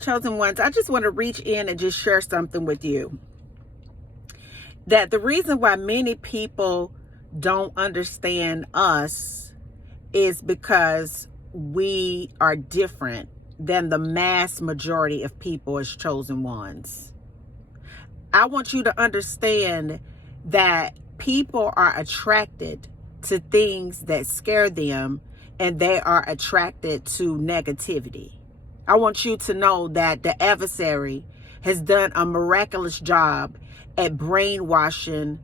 Chosen ones, I just want to reach in and just share something with you. That the reason why many people don't understand us is because we are different than the mass majority of people as chosen ones. I want you to understand that people are attracted to things that scare them, and they are attracted to negativity. I want you to know that the adversary has done a miraculous job at brainwashing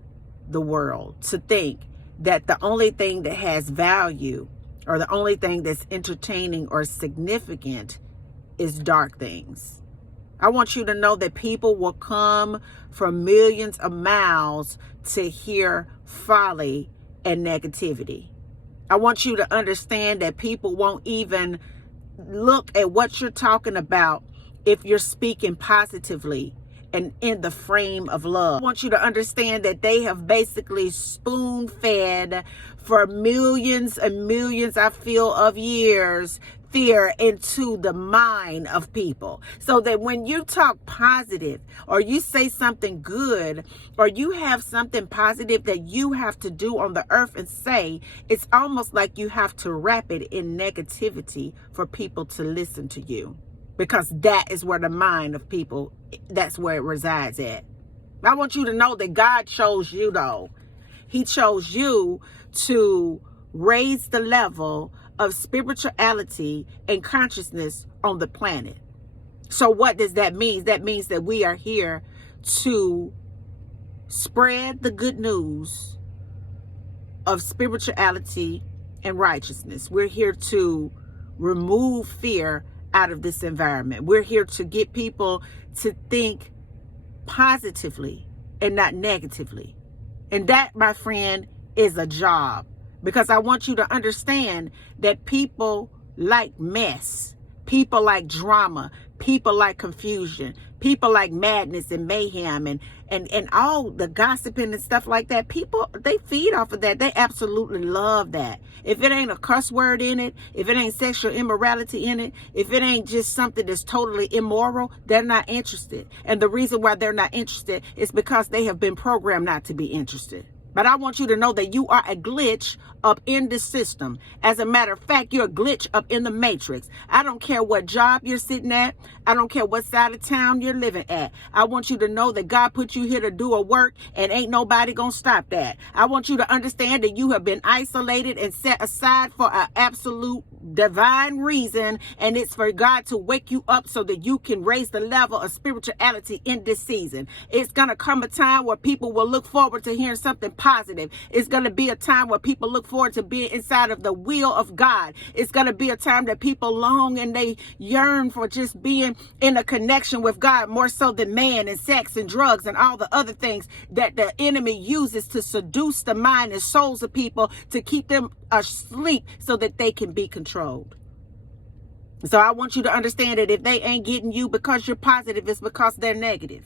the world to think that the only thing that has value or the only thing that's entertaining or significant is dark things. I want you to know that people will come from millions of miles to hear folly and negativity. I want you to understand that people won't even look at what you're talking about if you're speaking positively and in the frame of love. I want you to understand that they have basically spoon-fed for millions and millions, I feel, of years, fear into the mind of people. So that when you talk positive or you say something good or you have something positive that you have to do on the earth and say, it's almost like you have to wrap it in negativity for people to listen to you. Because that is where the mind of people, that's where it resides at. I want you to know that God chose you, though. He chose you to raise the level of spirituality and consciousness on the planet. So what does that mean? That means that we are here to spread the good news of spirituality and righteousness. We're here to remove fear out of this environment. We're here to get people to think positively and not negatively. And that, my friend, is a job. Because I want you to understand that people like mess. People like drama. People like confusion. People like madness and mayhem and all the gossiping and stuff like that. People, they feed off of that. They absolutely love that. If it ain't a cuss word in it, if it ain't sexual immorality in it, if it ain't just something that's totally immoral, they're not interested. And the reason why they're not interested is because they have been programmed not to be interested. But I want you to know that you are a glitch up in the system. As a matter of fact, you're a glitch up in the matrix. I don't care what job you're sitting at. I don't care what side of town you're living at. I want you to know that God put you here to do a work and ain't nobody gonna stop that. I want you to understand that you have been isolated and set aside for an absolute divine reason, and it's for God to wake you up so that you can raise the level of spirituality in this season. It's gonna come a time where people will look forward to hearing something positive. It's gonna be a time where people look forward to being inside of the will of God. It's gonna be a time that people long and they yearn for just being in a connection with God more so than man and sex and drugs and all the other things that the enemy uses to seduce the mind and souls of people to keep them asleep so that they can be controlled. So I want you to understand that if they ain't getting you because you're positive, it's because they're negative.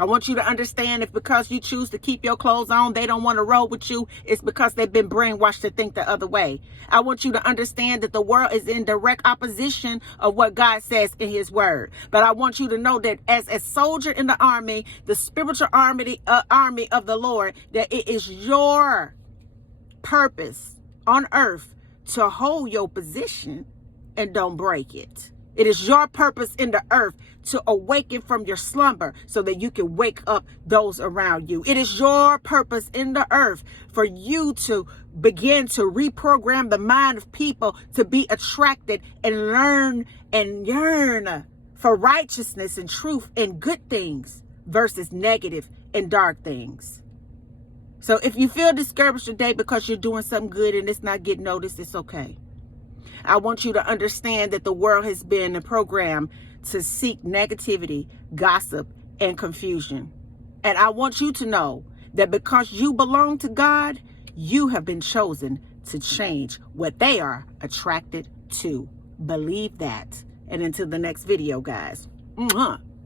I want you to understand if because you choose to keep your clothes on, they don't want to roll with you, it's because they've been brainwashed to think the other way. I want you to understand that the world is in direct opposition of what God says in his word. But I want you to know that as a soldier in the army, the spiritual army of the Lord, that it is your purpose on earth to hold your position and don't break it. It is your purpose in the earth to awaken from your slumber so that you can wake up those around you. It is your purpose in the earth for you to begin to reprogram the mind of people to be attracted and learn and yearn for righteousness and truth and good things versus negative and dark things. So if you feel discouraged today because you're doing something good and it's not getting noticed, it's okay. I want you to understand that the world has been programmed to seek negativity, gossip, and confusion. And I want you to know that because you belong to God, you have been chosen to change what they are attracted to. Believe that. And until the next video, guys,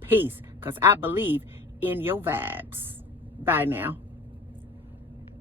peace, because I believe in your vibes. Bye now.